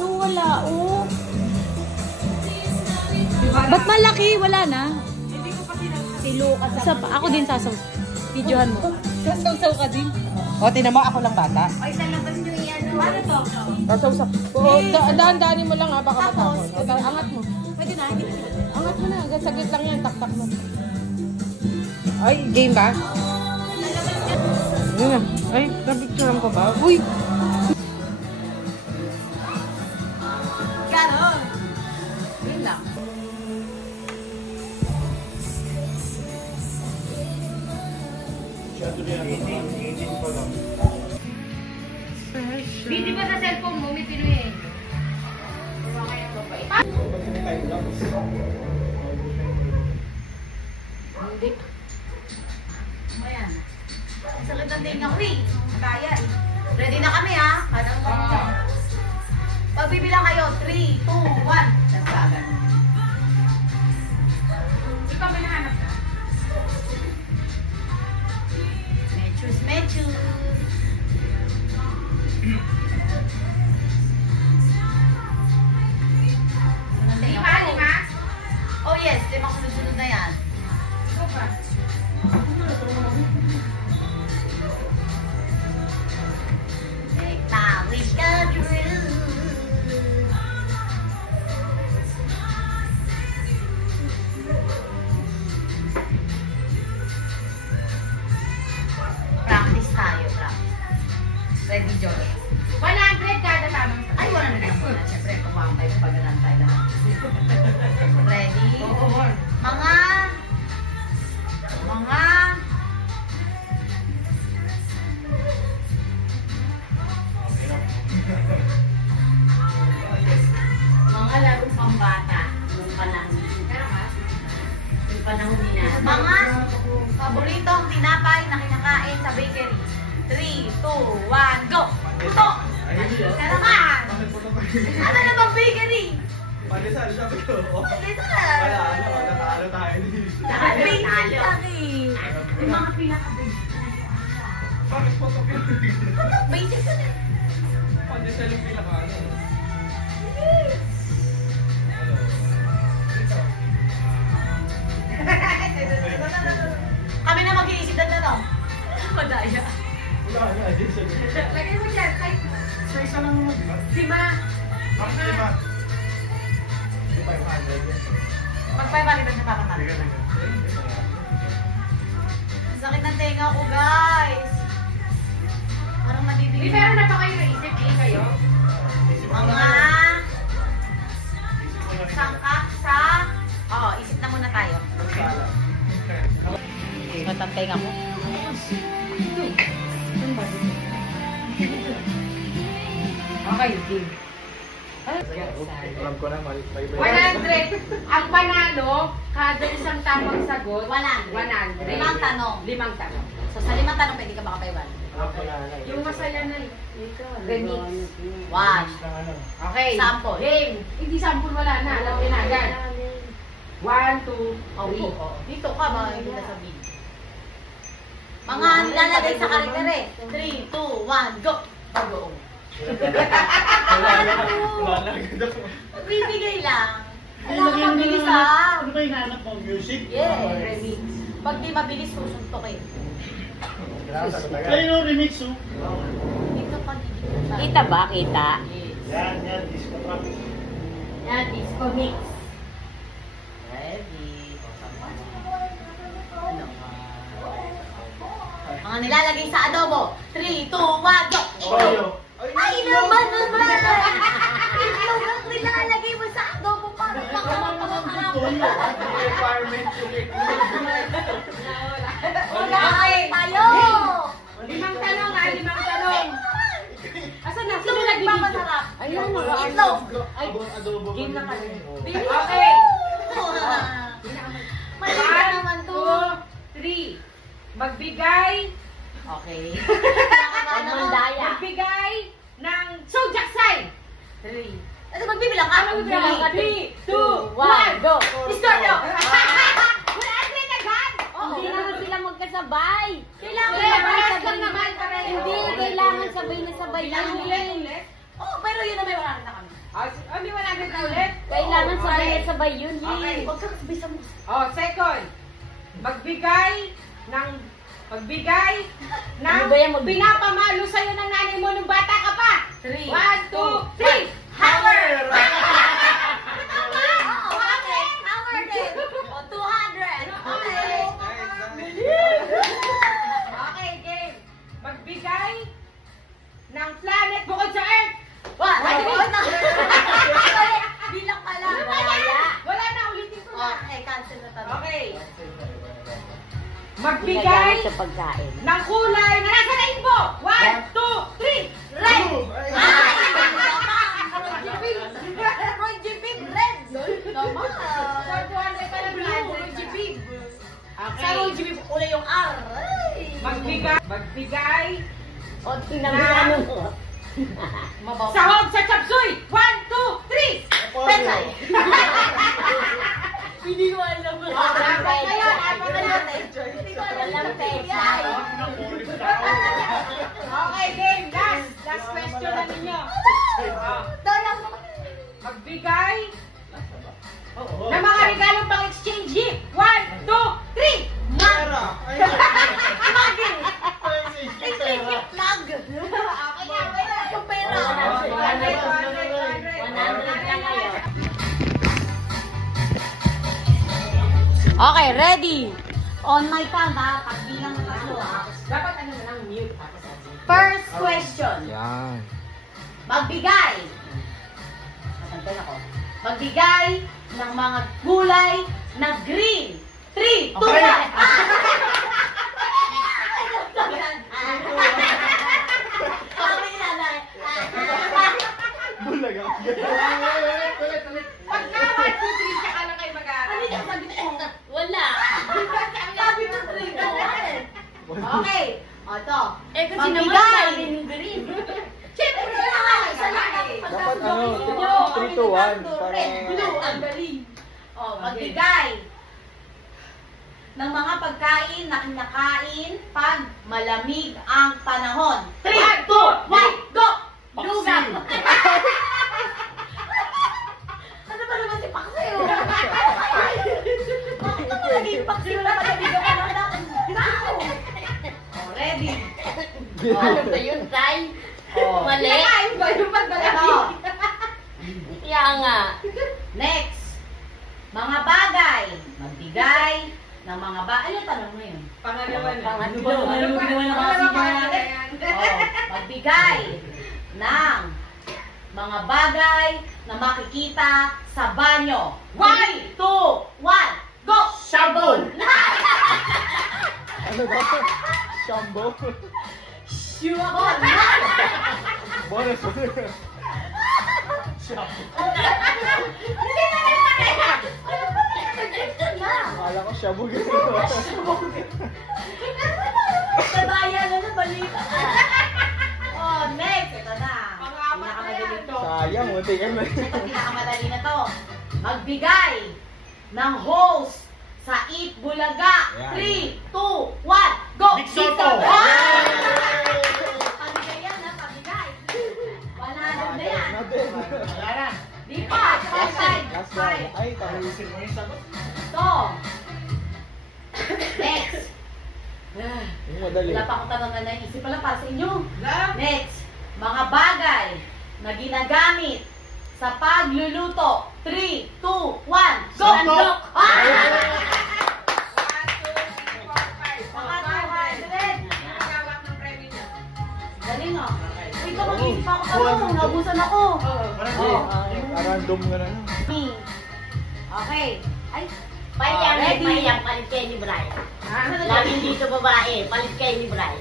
Anong wala? Oh. Ba't malaki? Wala na. Hindi ko pa sinasabit. Si Lucas. Ako din sasaw. Videohan mo. Sasaw ka din. O, tinan mo, ako lang bata. Ay, salabas nyo yan. Ano to? Sasaw. Oo, daan-daanin mo lang ha, baka matapon. Angat mo. Pwede na, hindi ko. Angat mo na, hanggang saglit lang yan, tak-tak mo. Ay, game ba? Yun na. Ay, napicturean ko ba? Uy! Ganon. Yun lang. Busy ba sa cellphone mo? May pinuhin. Wala kayang babae. Hindi. Ayan. Ang sakit ng tinga ko eh. Bayan. Ready na kami ha? Anong kami? Pagbibilang kayo. 3, 2, 1. Nagkagan. Ikaw may nahanap ka? Mechus, mechus. Lima? Oh yes, 5 sunod-sunod na yan. Ikaw pa? Make my wish come true. Practice tayo, practice. Ready, Joy? 100 kada tamang. Ay, 100 na muna. Siyempre, kumakampay mo pag-anantay lahat. Ready? Mga larong pambata nung panahon. Yung panahon nila. Mga paboritong tinapay na kinakain sa bakery. 3, 2, 1, go! Puto! Karaman! Ano na bang bakery? Pandesal, sabi ko. Pandesal! Wala, natalo tayo. Basic lang eh. Yung mga pinaka-basic. Bakit po ito pinag-basic? Basic ka na. Pandesal yung pinaka-ano. Kami na mag-iisip na no? Madaya. Wala na, addition. Lagay mo dyan. Ay, Sa isa lang naman, di ba? Sima. Bakit di ba? Di ba yung 100? Magpapalitan sa papatay. Sige, sige. Ang sakit ng tenga ko, guys. Parang madidilig. Di pero na pa kayo naisip, di kayo? Mga sangkap sa... Oo, isip na muna tayo. Ang tenga mo. Okay, game. Alam ko na, may 100. Ang panalo, kada isang tamang sagot, 100. 100. 5 tanong. 5 tanong. So sa 5 tanong, pwede ka makapaywan. Yung masaya na remix. 1. Okay. Sample. Game. Hindi sample, wala na. Alam niyo na agad. 1, 2, 3. Dito ka ba? Hindi na sabihin. Mga nilalagay sa karakter eh. 3, 2, 1, go! Bagoong. Wala na. Bibigay lang. Alam ka mabilis ah. Ano ba hinahanap mo? Music? Yeah, remix. Pag di mabilis, susuntokin. Kayo yung remix, oh. Dito pa, dito. Kita ba? Kita. Yan, yan. Disco traffic. Yan, disco mix. Ready. Mga nilalagay sa adobo. 3, 2, 1, go! Toyo. Ay, naman! Itlog ang nilalagay mo sa adobo para makapagpakarap. Requirement yung Wala kayo tayo! 5 tanong ha, 5 tanong. Asan na? Sino Itlog nagdidito? nagpamasarap. Ayun, Itlog. Adobo. Game na kami. Okay. Mali ka naman to. 1, 2, 3. Magbigay. Okay. Mandaya. Magbigay ng zodiac sign. 3. Ito magbibilang ka. Magbibilang ka. 3, 2, 1, go! Scorpio. Wala din agad. Hindi naman sila magkasabay. Kailangan Parehas lang naman, pareho. Hindi, kailangan sabay na sabay lang. Ulit. Oh, pero yun na may 100 na kami. sabay yun. Okay. Huwag kang sabay sa mo. Oh, second. Magbigay ng Ano ba yan? pinapamalo sa'yo ng nanay mo nung bata ka pa. 3. 1, 2, 3. Hammer! Hammer din. O, 200. Okay. Okay, game. Magbigay ng planet bukod sa Earth. Bilang pala. Wala na, ulitin ko na. Okay, cancel na tayo. Okay. Magbigay sa pagkain. ng kulay na nasa rainbow. 1, 2, 3. Red! Roy G. Big Red! Naman! 400 pa lang blue. Roy G. Big. Sa Okay. Roy G. Big, kulay yung R. Ay! Magbigay O, tinamay mo. Mabaw. sahog sa chapsuy. 1, 2, 3. Petay. Hindi ko alam. Apat na yan, apat na yan. Hindi ko alam Walang yung petay. Okay, game. Last question na ninyo. Magbigay ng mga regalong pang exchange gift. 1, 2, 3. Pera! Plug. Okay na. Yung pera. 100 lang ngayon. Okay, ready. On my count, ha? Pagbilang ng tatlo, ha? Dapat ano na lang mute. First question. Yan. Magbigay. Nasantay ako. Magbigay ng mga gulay na green. 3, 2, 1. Bulag ako. Pagka 1, 2, 3, tsaka lang kayo mag-aaral. Ano yung sabi ko? Wala. Sabi ko 3. Okay. O, ito. Eh, kasi naman Magbigay. namin yung green. Siyempre, isa lang. Isa lang. Dapat ano, 3 to 1 para... Blue, ang galing. O, magbigay ng mga pagkain na kinakain pag malamig ang panahon. 3, 2, 1, go! Lugang! Ano ba naman si Pakseo? Bakit naman naging Pakseo na malamig ang panahon? O, ready? Ano ba yun, Tay? Oh. Mali. Nakain ba yung Ito. pagbalamig? Kaya nga. Next. Mga bagay. Magbigay ng mga bagay. Ano yung tanong mo yun? Pangalawa na. Pangatlo. Ano ba? Pangalawa yan. Magbigay ng mga bagay na makikita sa banyo. 1, 2, 1, go! Sabon! Ano ba? Shambo? Shabon! Bonus. Hindi na kaya! Akala ko shabu. Sa bayan na balita. Oh, next. Ito na. Pinakamadali to. Sayang, munti ka na. Ito, pinakamadali na to. Magbigay ng host sa Eat Bulaga. Yan. 3, 2, 1, go! Big Soto! Pabigay yan, ha? Pabigay. 100 na yan. Natin. Di pa. Last time. Last one. Ay, tahusin mo yung sagot. So, next. Yung madali. Wala pa akong tanong na naisip pala para sa inyo. Next, mga bagay na ginagamit sa pagluluto. 3, 2, 1, go! Sandok! Galing oh. Uy, ito mag-isip ako tanong. Naubusan ako. Random nga na. Okay. Ay, Payang, ready? payang, palit kayo ni Brian. Laging dito babae, palit kayo ni Brian.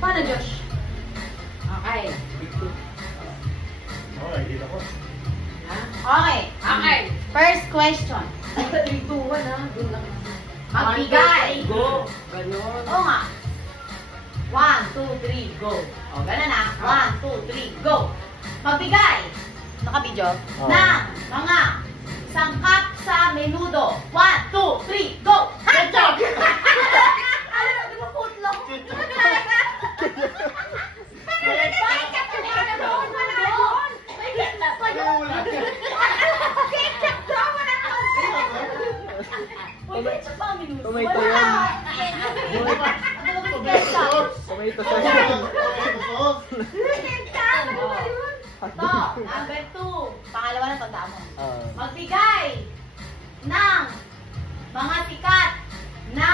Paano, Josh? Okay. Okay, dito ko. Okay. Okay. First question. Ituwan ha. Doon lang. Magbigay. Go. Ganon. Oo nga. 1, 2, 3, go. O, ganun na. 1, 2, 3, go. Magbigay. Naka-video? Oo. Na mga sangkap sa menudo. 1, 2, 3, go. Ketchup! Ano na, di ba putlong? May ketchup ka doon. May ketchup ka doon. Ketchup ka Number 2. Pangalawa na tandaan mo. Ah. Magbigay ng mga sikat na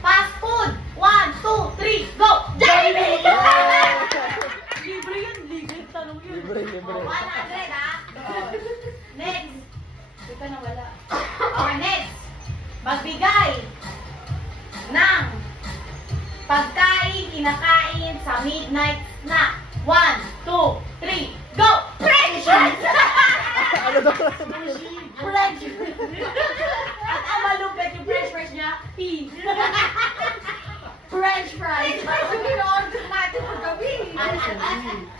fast food. 1, 2, 3, go! Jollibee! Libre yun, libre. Tanong yun. Libre, libre. 100 ha? Next. Ito na wala. Okay, next. Magbigay ng pagkain kinakain sa midnight snack. 1, 2, 3, go! French fries! Ano daw? French fries! At ang malupit yung French fries niya, P. French fries! Yung in-order natin sa gabi.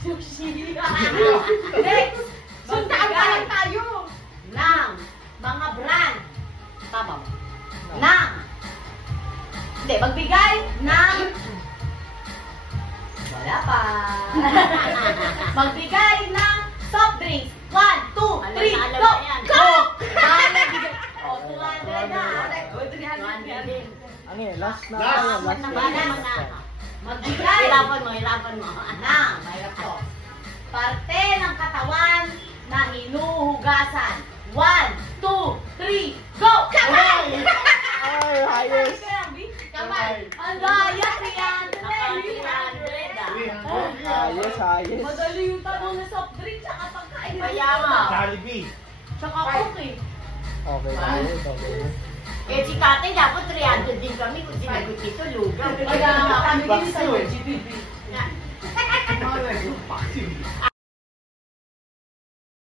Sushi! Next. Next! Suntaan pa lang tayo. ng mga brand. Tama mo. Ng. Hindi, magbigay ng. Wala pa. Magbigay ng soft drinks. 1, 2, 3, Alam go! na yan. Go! Bahala, bigay. O, 200 na. O, 300 din. Ano yun? Last na. Last. Ano, last na. Bahala mo na. Magbigay Hirapan mo, hirapan mo. ng, mahirap to, parte ng katawan na hinuhugasan. 1, 2, 3, go! Kamay! Ay, ayos. Kamay! Ang daya, 300! Ayos, ayos. Madali yung tanong na soft drink tsaka pagkain. Kaya nga. Jollibee. Tsaka coke eh. Okay, ayos, okay. Eh, si tatay dapat 300 din kami kung sinagot ito, lugaw. Kaya nga kami din sa Bakso eh. GBB. Na- Bakso.